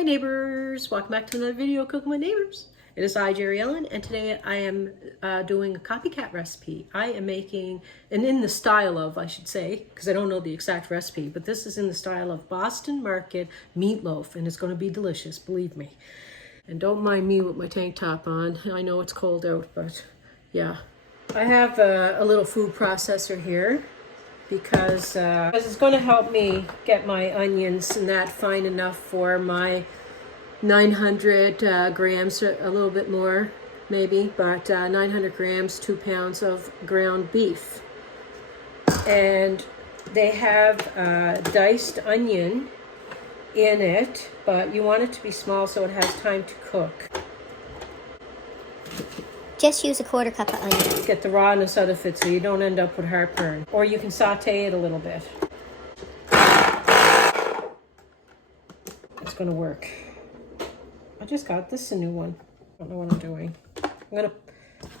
Hi neighbors, welcome back to another video cooking with neighbors. It is I, Jerry Ellen, and today I am doing a copycat recipe. I am making, and in the style of, I should say, because I don't know the exact recipe, but this is in the style of Boston Market meatloaf, and it's going to be delicious, believe me. And don't mind me with my tank top on. I know it's cold out, but yeah. I have a little food processor here, because it's going to help me get my onions and that fine enough for my 900 grams, a little bit more maybe, but 900 grams, 2 pounds of ground beef. And they have diced onion in it, but you want it to be small so it has time to cook. Just use a 1/4 cup of onion. Get the rawness out of it so you don't end up with heartburn. Or you can saute it a little bit. It's gonna work. I just got this, a new one. I don't know what I'm doing. I'm gonna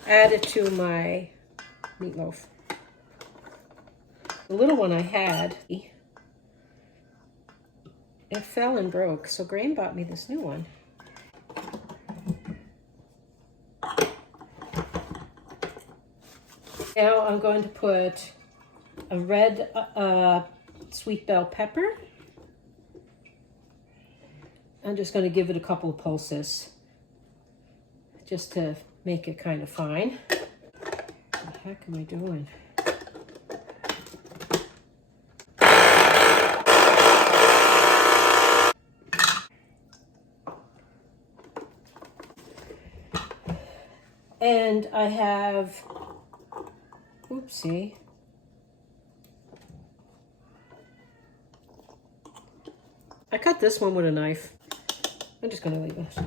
add it to my meatloaf. The little one I had, it fell and broke, so Graham bought me this new one. Now I'm going to put a red sweet bell pepper. I'm just going to give it a couple of pulses just to make it kind of fine. What the heck am I doing? And I have, oopsie, I cut this one with a knife. I'm just going to leave it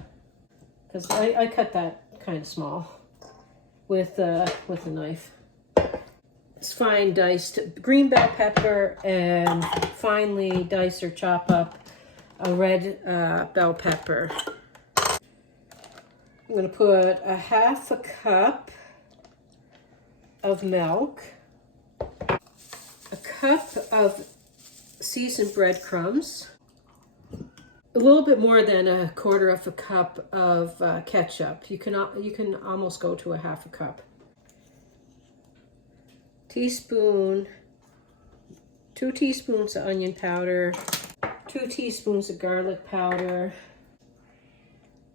because I cut that kind of small with a knife. It's fine diced green bell pepper and finely dice or chop up a red bell pepper. I'm going to put a 1/2 cup of milk, a cup of seasoned breadcrumbs, a little bit more than a 1/4 cup of ketchup. You can almost go to a 1/2 cup. Teaspoon, 2 teaspoons of onion powder, 2 teaspoons of garlic powder,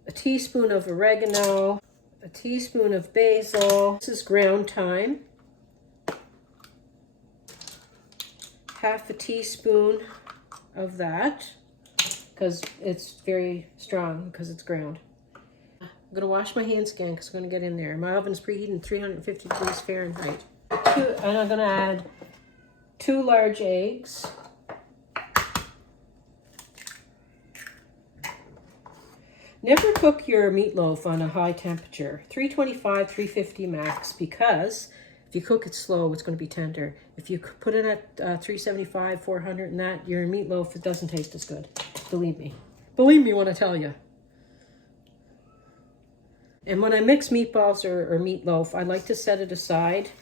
a teaspoon of oregano, a teaspoon of basil. This is ground thyme. 1/2 teaspoon of that, because it's very strong because it's ground. I'm going to wash my hands again because I'm going to get in there. My oven's preheating 350 degrees Fahrenheit. And I'm going to add 2 large eggs. Never cook your meatloaf on a high temperature, 325, 350 max, because if you cook it slow, it's going to be tender. If you put it at 375, 400 and that, your meatloaf, it doesn't taste as good. Believe me. Believe me when I tell you. And when I mix meatballs or meatloaf, I like to set it aside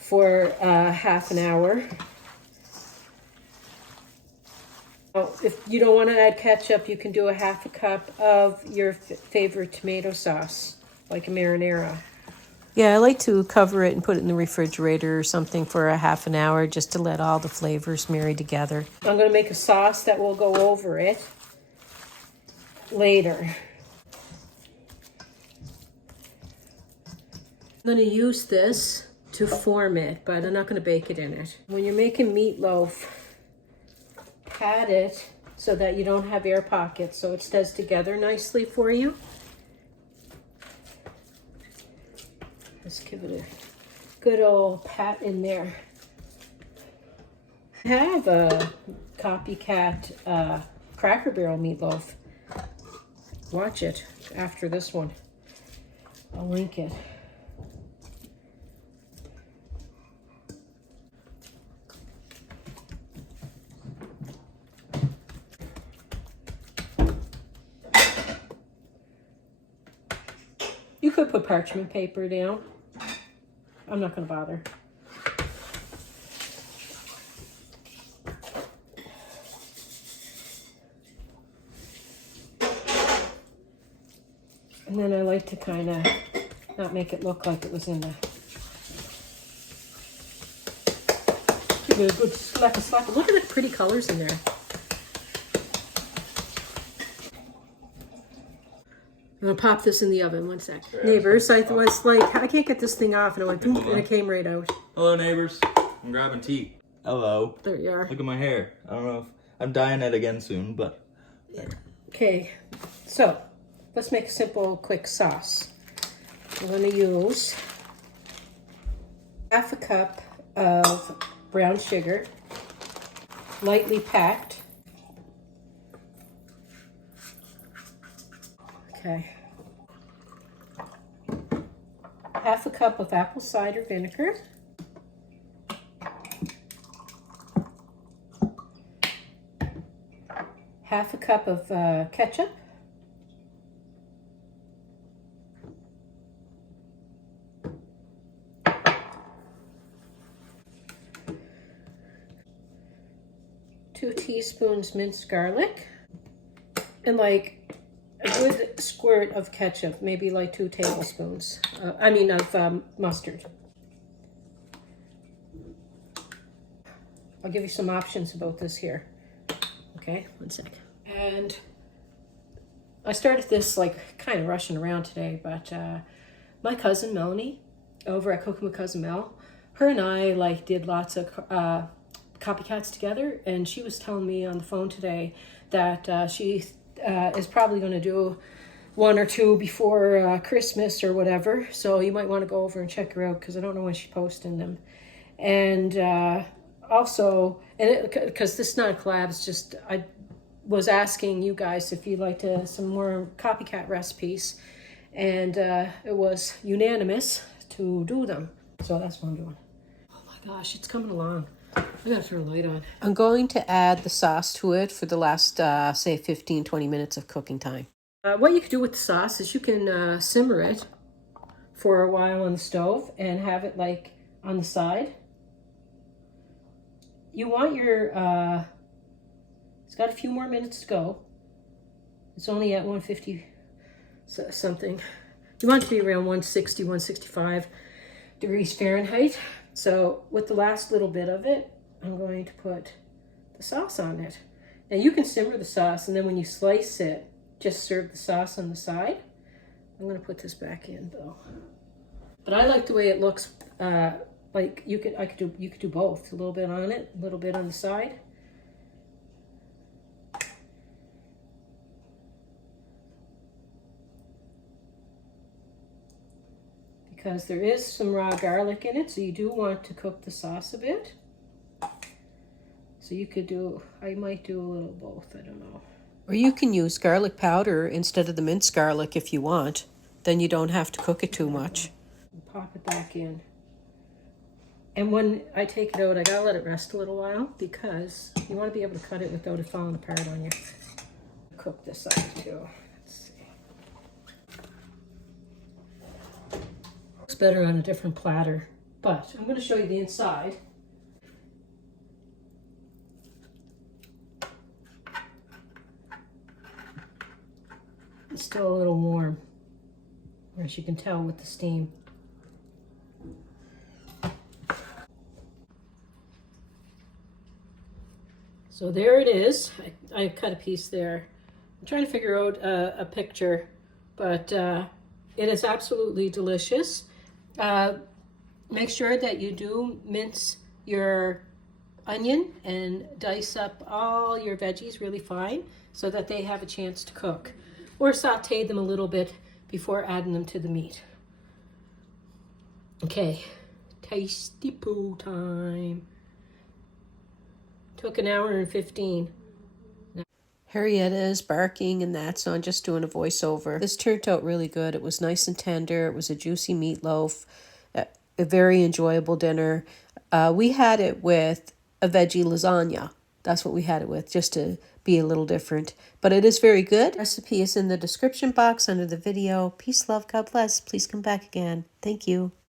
for 1/2 an hour. Now, if you don't want to add ketchup, you can do a 1/2 cup of your favorite tomato sauce, like a marinara. Yeah, I like to cover it and put it in the refrigerator or something for a 1/2 an hour just to let all the flavors marry together. I'm going to make a sauce that will go over it later. I'm going to use this to form it, but I'm not going to bake it in it. When you're making meatloaf, pat it so that you don't have air pockets so it stays together nicely for you. Let's give it a good old pat in there. I have a CopyCat Cracker Barrel meatloaf. Watch it after this one. I'll link it. You could put parchment paper down. I'm not going to bother. And then I like to kind of not make it look like it was in the... Give it a good slap. Look at the pretty colors in there. I'm gonna pop this in the oven, 1 sec. Sure. Neighbors, I was like, I can't get this thing off, and I went, boom, and it came right out. Hello, neighbors. I'm grabbing tea. Hello. There you are. Look at my hair. I don't know if I'm dyeing it again soon, but. Okay, so let's make a simple, quick sauce. I'm gonna use half a cup of brown sugar, lightly packed. Okay. Half a cup of apple cider vinegar. Half a cup of ketchup. Two teaspoons minced garlic. And like a good squirt of ketchup, maybe like 2 tablespoons. Of mustard. I'll give you some options about this here. Okay, 1 sec. And I started this like kind of rushing around today, but my cousin Melanie over at Cooking with Cousin Mel, her and I like did lots of copycats together, and she was telling me on the phone today that she is probably going to do 1 or 2 before Christmas or whatever. So you might want to go over and check her out because I don't know when she's posting them. And also, because this is not a collab, it's just I was asking you guys if you'd like some more copycat recipes, and it was unanimous to do them. So that's what I'm doing. Oh my gosh, it's coming along. I gotta turn the light on. I'm going to add the sauce to it for the last, say, 15-20 minutes of cooking time. What you can do with the sauce is you can simmer it for a while on the stove and have it like on the side. You want your, it's got a few more minutes to go. It's only at 150 something. You want it to be around 160, 165 degrees Fahrenheit. So with the last little bit of it, I'm going to put the sauce on it. Now you can simmer the sauce, and then when you slice it, just serve the sauce on the side. I'm going to put this back in though. But I like the way it looks. Like you could do both. A little bit on it, a little bit on the side. Because there is some raw garlic in it, so you do want to cook the sauce a bit. So you could do, I might do a little both, I don't know. Or you can use garlic powder instead of the minced garlic if you want. Then you don't have to cook it too much. Pop it back in. And when I take it out, I gotta let it rest a little while because you want to be able to cut it without it falling apart on you. Cook this side too. Let's see. Looks better on a different platter, but I'm going to show you the inside. It's still a little warm, as you can tell with the steam. So there it is. I cut a piece there. I'm trying to figure out a picture, but it is absolutely delicious. Make sure that you do mince your onion and dice up all your veggies really fine so that they have a chance to cook. Or saute them a little bit before adding them to the meat. Okay, tasty poo time. Took 1 hour and 15. Harrietta is barking and that, so I'm just doing a voiceover. This turned out really good. It was nice and tender. It was a juicy meatloaf, a very enjoyable dinner. We had it with a veggie lasagna. That's what we had it with, just to be a little different. But it is very good. The recipe is in the description box under the video. Peace, love, God bless. Please come back again. Thank you.